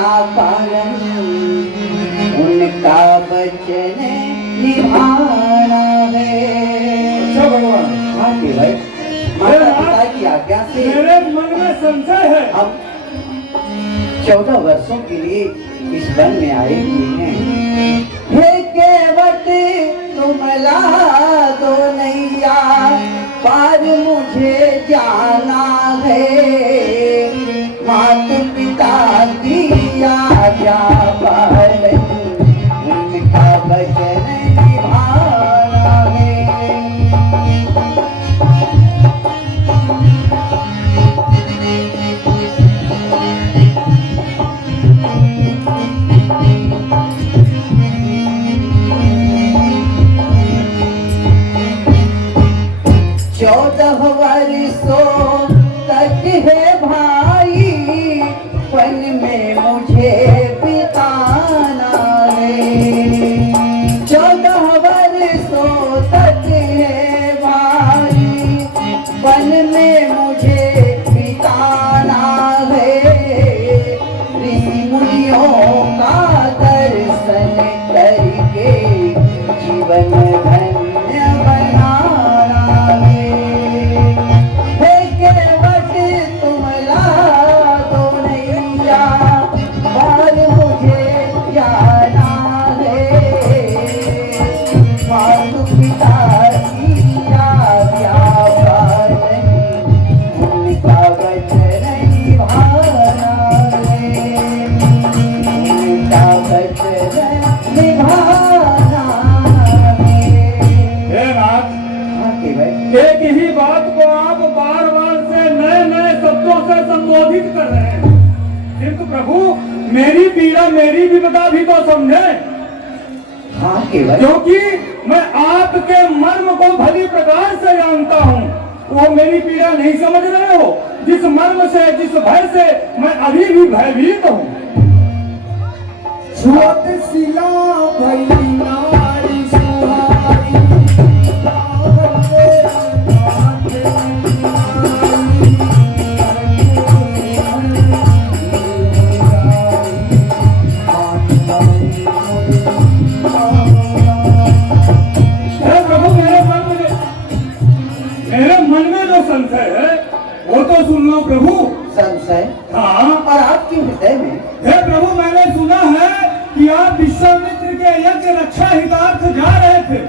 आज्ञा पालन उनका वचन निभाना है। अच्छा भगवान, हाँ केवल माता पिता की आज्ञा से मेरे मन में संशय है। हम 14 वर्षों के लिए इस वन में आए हुए हैं। हे केवट तुम ला दो नैया पार मुझे जाना है। माता पिता की आज्ञा पालन उनका वचन निभाना है। चौदह वर्षों तक है भाई वन में मुझे बिताना है। 14 वर्षों तक है भाई वन में मुझे बिताना है। ऋषि मुनियों का दर्शन करके जीवन धन्य बनाना है। हे केवट तुम ला दो नैया पार मुझे जाना है। माता पिता की आज्ञा पालन उनका वचन निभाना है। उनका वचन निभाना है। हे नाथ, हाँ केवल एक ही बात को आप बार बार से नए नए शब्दों से संबोधित कर रहे हैं, किंतु प्रभु मेरी पीड़ा मेरी विपदा भी तो समझे, हाँ केवल क्योंकि मैं आपके मर्म को भली प्रकार से जानता हूँ। वो मेरी पीड़ा नहीं समझ रहे हो, जिस मर्म से जिस भय से मैं अभी भी भयभीत हूँ। शिला भई नारी सुहारी हे प्रभु, मेरे मन में जो संशय है वो तो सुन लो प्रभु। संशय हाँ, और आपके हृदय में हे प्रभु, मैंने सुना है कि आप विश्वामित्र के यज्ञ रक्षा हितार्थ जा रहे थे।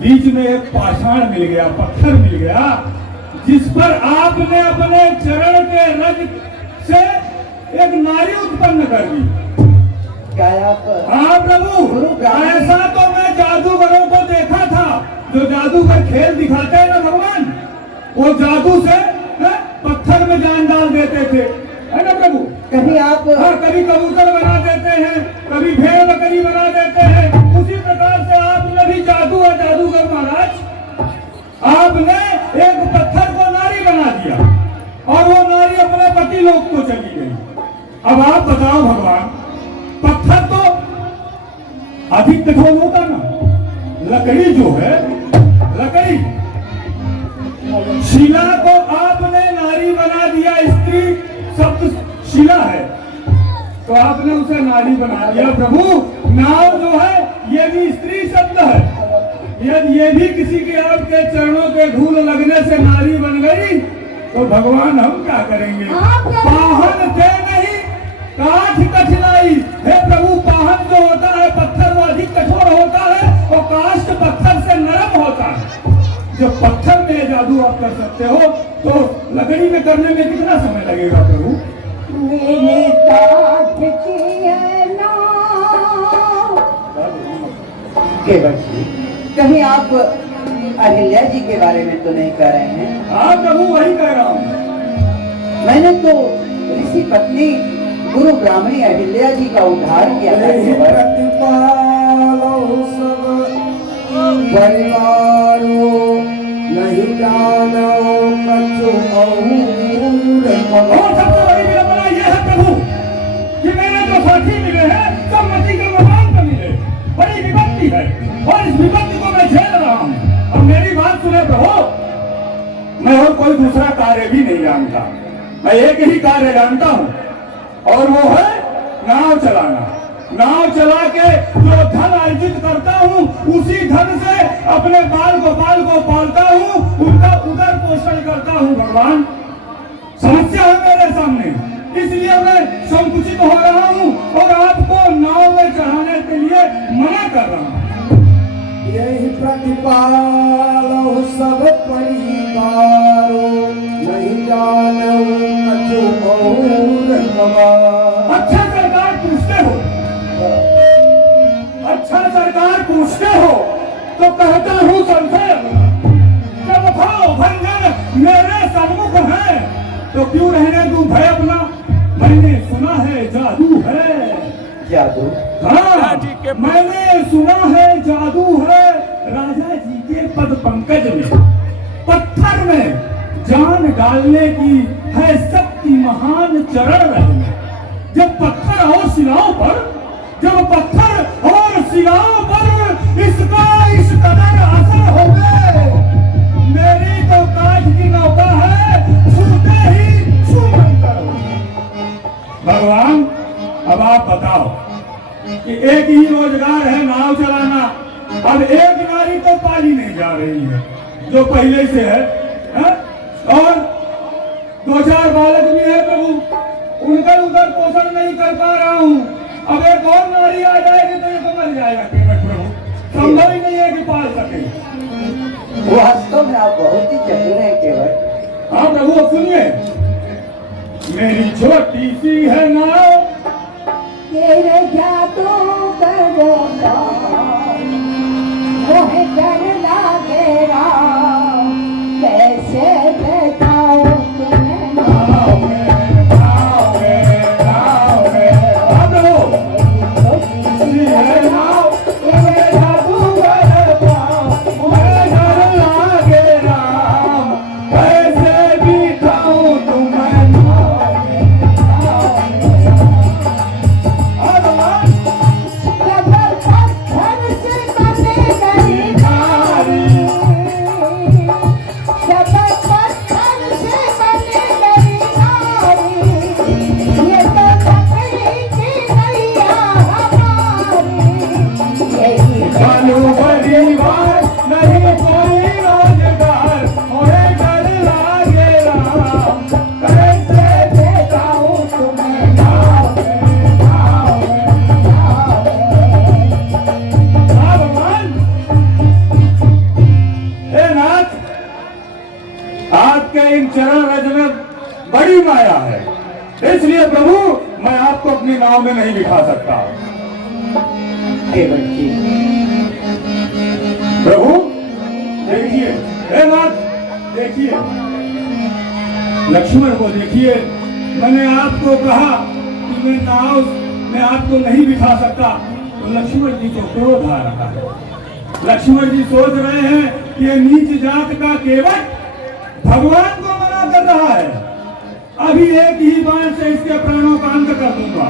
बीच में एक पाषाण मिल गया, पत्थर मिल गया, जिस पर आपने अपने चरण के रज से एक नारी उत्पन्न कर दी। क्या आप हाँ प्रभु, ऐसा तो मैं जादूगरों को देखा था, जो जादूगर खेल दिखाते हैं ना भगवान, वो जादू से पत्थर में जान डाल देते थे, है ना प्रभु। कहीं आप हाँ, कभी कबूतर बना देते हैं, कभी भेड़ बकरी बना देते हैं। उसी प्रकार से आपने भी जादू है जादूगर महाराज, आपने एक पत्थर को नारी बना दिया और वो नारी अपने पति लोक को चली गई। अब आप बताओ भगवान, पत्थर तो अधिक कठोर होता ना, लकड़ी जो है, लकड़ी शिला को आपने नारी बना दिया। स्त्री शब्द शिला है तो आपने उसे नारी बना दिया। प्रभु, नाव जो है ये भी स्त्री शब्द है, यदि ये भी किसी के आपके चरणों के धूल लगने से नारी बन गई तो भगवान हम क्या करेंगे। पाहन थे नहीं काठ कठिनाई। हे प्रभु, पाहन जो होता है पत्थर वो अधिक कठोर होता है और काष्ठ पत्थर से नरम होता है। जो पत्थर में जादू आप कर सकते हो तो लकड़ी में करने में कितना समय लगेगा प्रभु। मेरे काठ की केवल जी, कहीं आप अहिल्या जी के बारे में तो नहीं कह रहे हैं। हाँ प्रभु, वही कह रहा हूँ। मैंने तो ऋषि पत्नी गुरु ब्राह्मणी अहिल्या जी का उद्धार किया था। नहीं जानो कछु और सबसे बड़ी विडंबना यह है प्रभु कि मेरे जो साथी मिले हैं सब मसीह के भगवान को मिले। बड़ी विपत्ति है और इस विपत्ति को मैं झेल रहा हूँ। और मेरी बात सुने प्रभु, मैं और कोई दूसरा कार्य भी नहीं जानता, मैं एक ही कार्य जानता हूँ और वो है नाव चलाना। नाव चला के जो धन अर्जित करता हूँ उसी धन से अपने बाल गोपाल को पालता हूँ, उनका उदर पोषण करता हूँ। भगवान, समस्या है मेरे सामने, इसलिए मैं संकुचित हो रहा हूँ और आपको नाव में चढ़ाने के लिए मना कर रहा हूँ। यही प्रतिपालो सब परिवारो, नहीं जानो कछु और गवार। अच्छा सरकार पूछते हो, अच्छा सरकार पूछते हो तो कहता हूँ संशय, जब भाव भंजन मेरे सन्मुख है तो क्यों रहने दूं भय अपना। मैंने सुना है जादू है। जादू? हाँ, मैंने सुना है जादू है। राजा जी के पद पंकज में, पत्थर में जान डालने की है शक्ति महान चरण रहे में। जब पत्थर और शिलाओं पर, जब पत्थर और शिलाओं पर इसका इस कदर असर हो गए, मेरी तो काठ की नौका है, छूते ही छूमन करो। भगवान, अब आप बताओ कि एक ही रोजगार है नाव चलाना, अब एक नारी तो पाली नहीं जा रही है जो पहले से है? और 2-4 बालक भी है प्रभु, उनका उधर पोषण नहीं कर पा रहा हूँ। अब एक और नारी आ जाएगी तो ये तो मर जाएगा केवट प्रभु, संभव ही नहीं है कि पाल सके। वास्तव में आप बहुत ही चतुर हैं केवट। हाँ प्रभु, अब सुनिए, मेरी छोटी सी है नाव, तेरे जादू करो मोहे डर लागे राम, कैसे बैठाओ तुम्हें नाव में, नाव में, नाव में। हाँ प्रभु, सी है नाव, तेरे जादू कर पाओ, मुझे डर लागे राम, कैसे बिठाऊं तुम्हें नाव में, नाव में। हाँ भगवान, जबर पत्थर से बने गई नारी, जबर पत्थर से बने गई नारी, ये तो लकड़ी की नैया हमारी, यही बालू परिवार नहीं कोई रोजगार, मुझे डर लागे राम, कैसे बिठाऊं तुम्हें नाव में, नाव में, नाव में। हाँ भगवान, हे नाथ, आपके इन चरण रज में बड़ी माया है, इसलिए प्रभु मैं आपको अपनी नाव में नहीं बिठा सकता। केवट जी, प्रभु देखिए, हे नाथ देखिए, लक्ष्मण को देखिए, मैंने आपको कहा कि मैं नाव में आपको नहीं बिठा सकता, तो लक्ष्मण जी को क्रोध आ रहा है। लक्ष्मण जी सोच रहे हैं कि ये नीच जात का केवट भगवान को मना कर रहा है, अभी एक ही बाण से इसके प्राणों का अंत कर दूंगा।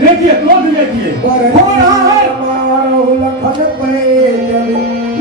देखिए, क्रोध देखिए हो रहा है। मारो लखन पे जब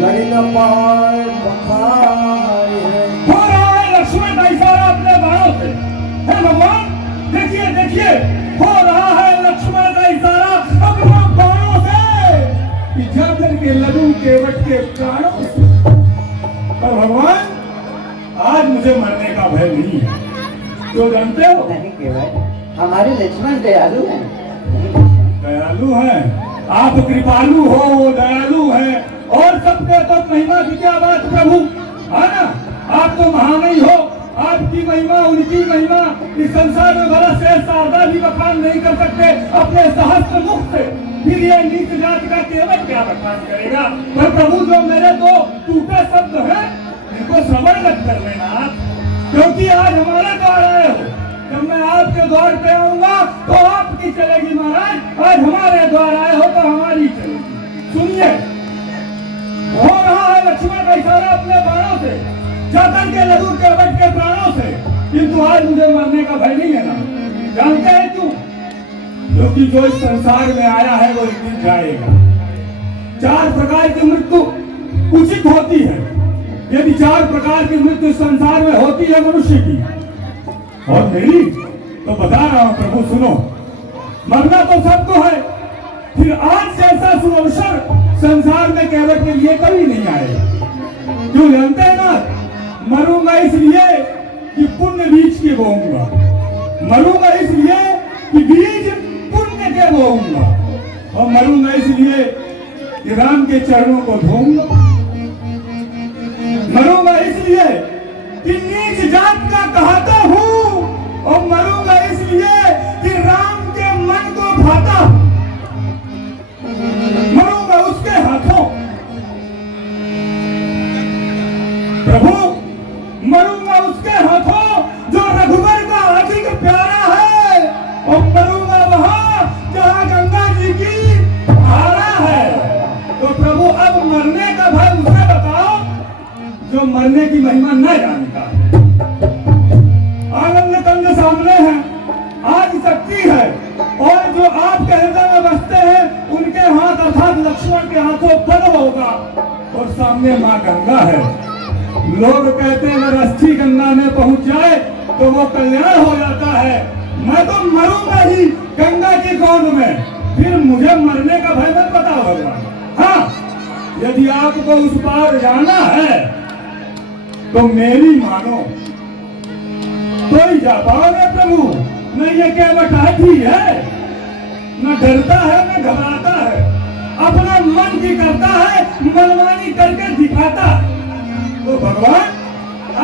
लड़ी न पाए बखाए हैं। हो रहा है लक्ष्मण का इशारा अपने बाणों से। हे भगवान, देखिए देखिए, हो रहा है लक्ष्मण का इशारा अपने बाणों से कि जर्जर के लड्डू केवट के प्राणों से। पर भगवान, आज मुझे मरने का भय नहीं है, तो जानते हो, नहीं केवट, हमारे लक्ष्मण दयालु हैं। दयालु है, आप कृपालु हो, वो दयालु है, और सबके तो महिमा की क्या बात प्रभु, है ना? आप तो महान हो, आपकी महिमा, उनकी महिमा इस संसार में भला शेष शारदा भी बखान नहीं कर सकते अपने सहस्त्र मुख से, फिर ये नीच जात का केवट क्या बखान करेगा। पर प्रभु, जो मेरे दो टूटे शब्द हैं इनको श्रवण मत कर लेना, क्योंकि आज हमारे द्वार आए हो। जब मैं आपके द्वार पे आऊंगा तो आपकी चलेगी महाराज, आज हमारे द्वार आए हो तो हमारी चलेगी। सुनिए, हो रहा है लक्ष्मण का इशारा अपने बाणों से, जाकर के लघु केवट के प्राणों से, किंतु आज मुझे मरने का भय नहीं है ना। जानते हैं क्यों? क्योंकि जो इस संसार में आया है वो एक दिन जाएगा। 4 प्रकार की मृत्यु उचित होती है। यदि 4 प्रकार की मृत्यु संसार में होती है मनुष्य की और मेरी, तो बता रहा हूं प्रभु, सुनो। मरना तो सबको है। फिर आज जैसा सुअवसर संसार में केवट के लिए कभी नहीं आएगा। क्यों जानते हैं ना? मरूंगा इसलिए कि पुण्य बीज के बोऊंगा, मरूंगा इसलिए कि बीज पुण्य के बोऊंगा, और मरूंगा इसलिए कि राम के चरणों को धोऊंगा, मरूंगा इसलिए कि नीच जात का कहता हूं, और मरूंगा इसलिए कि राम के मन को भाता, मरूंगा उसके हाथों। प्रभु, मरूंगा उसके हाथों जो रघुवर का अधिक प्यारा है, और मरूंगा वहां जहां गंगा जी की धारा है। तो प्रभु अब मरने का भय उसे बताओ जो मरने की महिमा न जानता। आनंद कंद सामने है, आज शक्ति है, और जो आपके हृदय में बसते हैं उनके हाथ अर्थात लक्ष्मण के हाथों पद होगा, और सामने माँ गंगा है। लोग कहते हैं अगर अस्थि गंगा में पहुंच जाए तो वो कल्याण हो जाता है। मैं तो मरूंगा ही गंगा की गोद में, फिर मुझे मरने का भय मत बताओ भगवान। हाँ, यदि आपको उस पार जाना है तो मेरी मानो तो ही जा पाओगे प्रभु। न ये केवट हाथी है, न डरता है न घबराता है, अपना मन की करता है, मनमानी करके दिखाता है। तो भगवान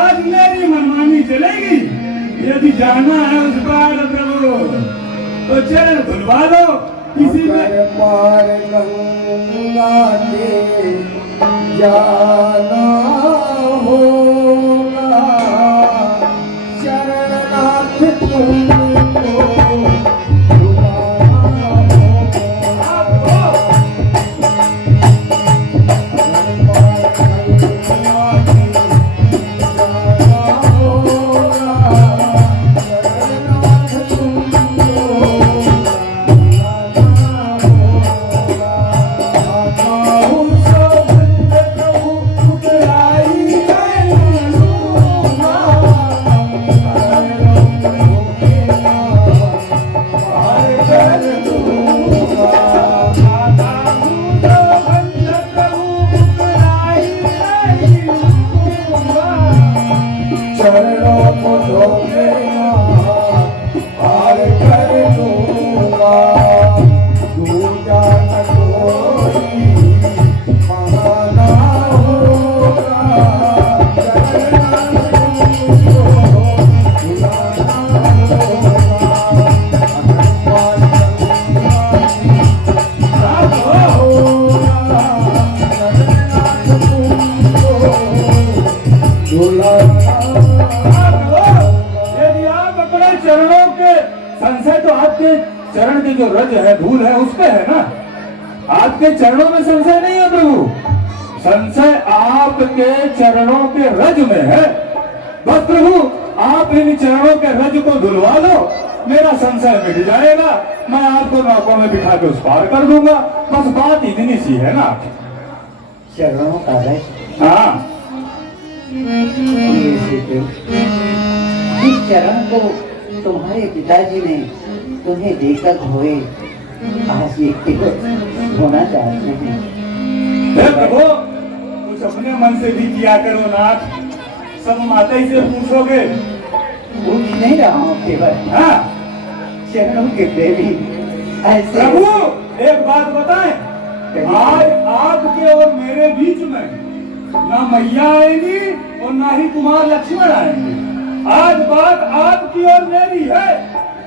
आज मेरी मनमानी चलेगी। यदि जाना है उस पार प्रभु तो चरण धुलवा दो किसी में। पार गंगा के जाना होगा, चरणनाथ तुमको चरण की जो रज है, धूल है, उस पे है ना। आपके चरणों में संशय नहीं है प्रभु, संशय आपके चरणों के रज में है। बस प्रभु आप इन चरणों के रज को धुलवा दो, मेरा संशय मिट जाएगा। मैं आपको नौकों में बिठा के उस पार कर दूंगा। बस बात इतनी सी है ना। चरणों का रज, हाँ, जिस चरण को तुम्हारे पिताजी ने तुम्हें देकर हुए, आज ये होना चाहते हैं। प्रभु कुछ अपने मन से भी किया करो नाथ, सब माता ही से पूछोगे। पूछ नहीं रहा हूँ केवल, हाँ, चरणों के प्रेमी ऐसे। प्रभु एक बात बताएं, आज आपके और मेरे बीच में ना मैया आएंगी और ना ही कुमार लक्ष्मण आएंगे। आज बात आपकी और मेरी है,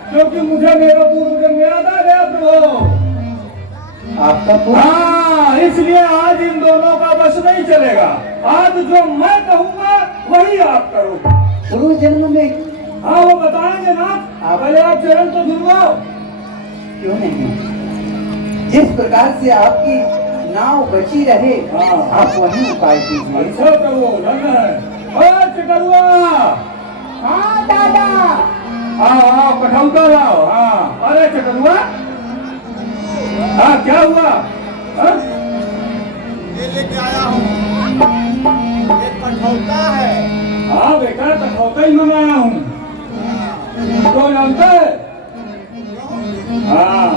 क्योंकि मुझे मेरा पूर्व जन्म याद आ गया प्रभु। आपका पूर्व, हाँ, इसलिए आज इन दोनों का बस नहीं चलेगा। आज जो मैं कहूँगा वही आप करो। पूर्व जन्म में, हाँ वो बताएंगे ना। पहले आप चरण तो धुलवाओ। क्यों नहीं, जिस प्रकार से आपकी नाव बची रहे, हाँ। आप वही उपाय कीजिए। अच्छा प्रभु, धन्य है। चिकरुआ, हाँ दादा, आओ कठौता लाओ। हाँ, अरे चकरुआ, हाँ क्या हुआ? हाँ? ये लेके आया हूँ, ये कठौता है। हाँ बेटा, कठौता ही मंगाया हूँ। तो जानता है? हाँ,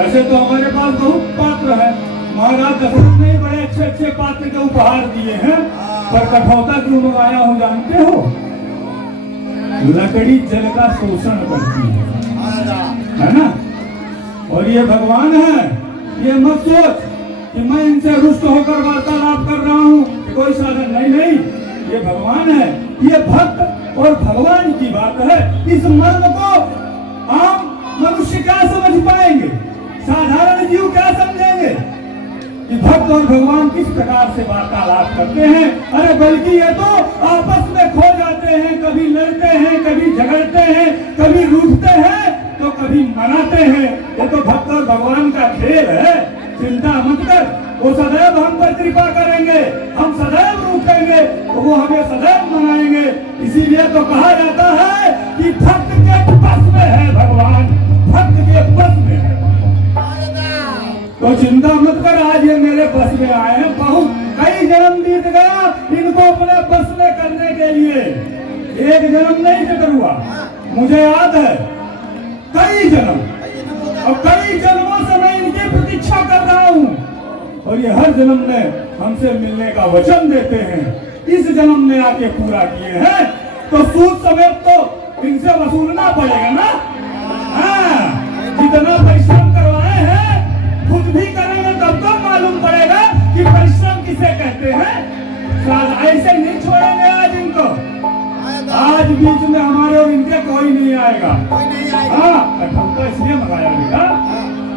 वैसे तो हमारे पास बहुत पात्र है, महाराज दशरथ ने बड़े अच्छे अच्छे पात्र के उपहार दिए हैं, पर कठौता क्यों मंगाया हूँ जानते हो? लकड़ी जल का शोषण करती है ना? और ये भगवान है, ये मत सोच कि मैं इनसे रुष्ट होकर वार्तालाप कर रहा हूँ, कोई साधन नहीं, नहीं, ये भगवान है, ये भक्त और भगवान की बात है। इस मर्म को आम मनुष्य क्या समझ पाएंगे, साधारण जीव क्या समझेंगे कि भक्त और भगवान किस प्रकार से वार्तालाप करते हैं? अरे बल्कि ये तो आपस में खो जाते हैं, कभी लड़ते हैं, कभी झगड़ते हैं, कभी रूठते हैं तो कभी मनाते हैं। ये तो भक्त और भगवान का खेल है, चिंता मत कर, वो सदैव हम पर कृपा करेंगे, हम सदैव रूठेंगे तो वो हमें सदैव मनाएंगे। इसीलिए तो कहा जाता है कि भक्त के बस में है भगवान, भक्त के बस में है। तो चिंता मत कर, आज ये मेरे बस में आए हैं, बहुत कई जन्म बीत गया इनको अपने बस में करने के लिए, एक जन्म नहीं जिक्र हुआ, मुझे याद है कई जन्म, और कई जन्मों से मैं इनकी प्रतीक्षा कर रहा हूँ, और ये हर जन्म में हमसे मिलने का वचन देते हैं, इस जन्म में आके पूरा किए हैं, तो सूद समेत तो इनसे वसूलना पड़ेगा ना। हाँ, जितना परिश्रम करवाए हैं खुद भी करेंगे तब तो मालूम पड़ेगा कि परिश्रम किसे कहते हैं। ऐसे नहीं छोड़ेंगे आज इनको, आज बीच में हमारे और इनके कोई नहीं आएगा। हाँ, कठौता इसलिए मंगाया बेटा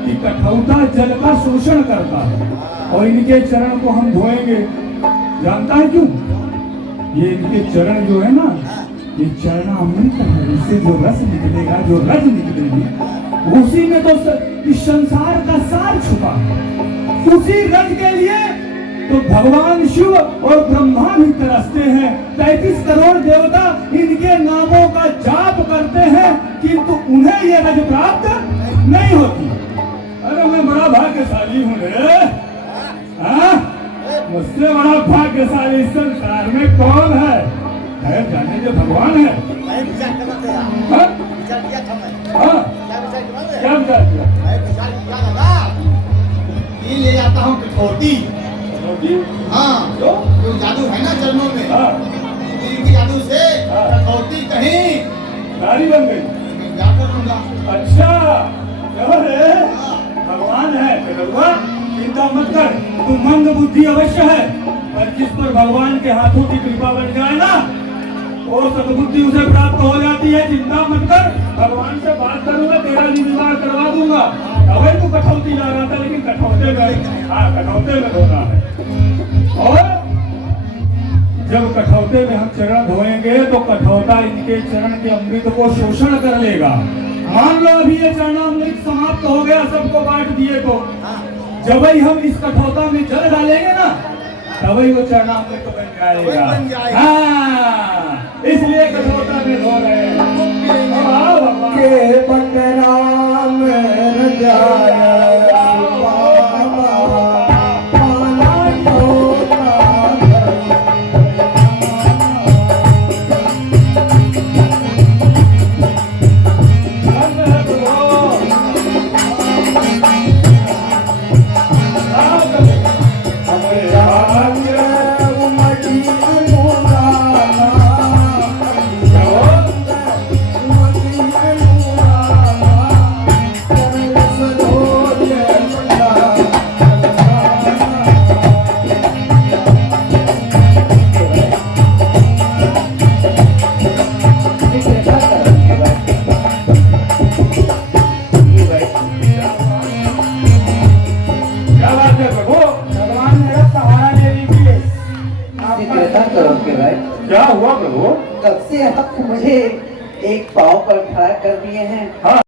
कि कठौता जल का शोषण करता है, और इनके चरण को हम धोएंगे, जानता है क्यों? ये इनके चरण जो है ना, ये चरण अमृत है, इससे जो रस निकलेगा, जो रस निकलेगी उसी में तो इस संसार का सार छुपा है। उसी रस के लिए तो भगवान शिव और ब्रह्मा भी तरसते हैं, 33 करोड़ देवता इनके नामों का जाप करते हैं, किंतु उन्हें ये रज प्राप्त नहीं होती। अरे मैं बड़ा भाग्यशाली हूँ रे, मुझसे बड़ा भाग्यशाली इस संसार में कौन है? जाने जो भगवान है। क्या विचार किया? ये ले जाता हूँ कठौती, हाँ, जो जादू है ना चरणों में, इनकी जादू से कठौती कहीं नारी बन गई, जाकर दूंगा। अच्छा रे, भगवान है, चिंता मत कर, तू मंद बुद्धि अवश्य है, पर जिस पर भगवान के हाथों की कृपा बन जाए ना, वो सद्बुद्धि उसे प्राप्त हो जाती है। चिंता मत कर, भगवान से बात करूंगा, तेरा निवारण करवा दूंगा। अगर तू कठौती जा रहा था, लेकिन कठौते में, हाँ कठौते में धोना है, और जब कठौते में हम चरण धोएंगे तो कठौता इनके चरण के अमृत को शोषण कर लेगा। मान लो अभी ये चरणामृत समाप्त हो गया, सबको बांट दिए, तो जब ही हम इस कठौता में जल डालेंगे ना, तभी वो चरणामृत बन जाएगा। हाँ, इसलिए कठौता में धो रहे हैं। के बटराम रजाया क्या हुआ प्रभु? कब से आप मुझे एक पाँव पर खड़ा कर दिए हैं। हाँ।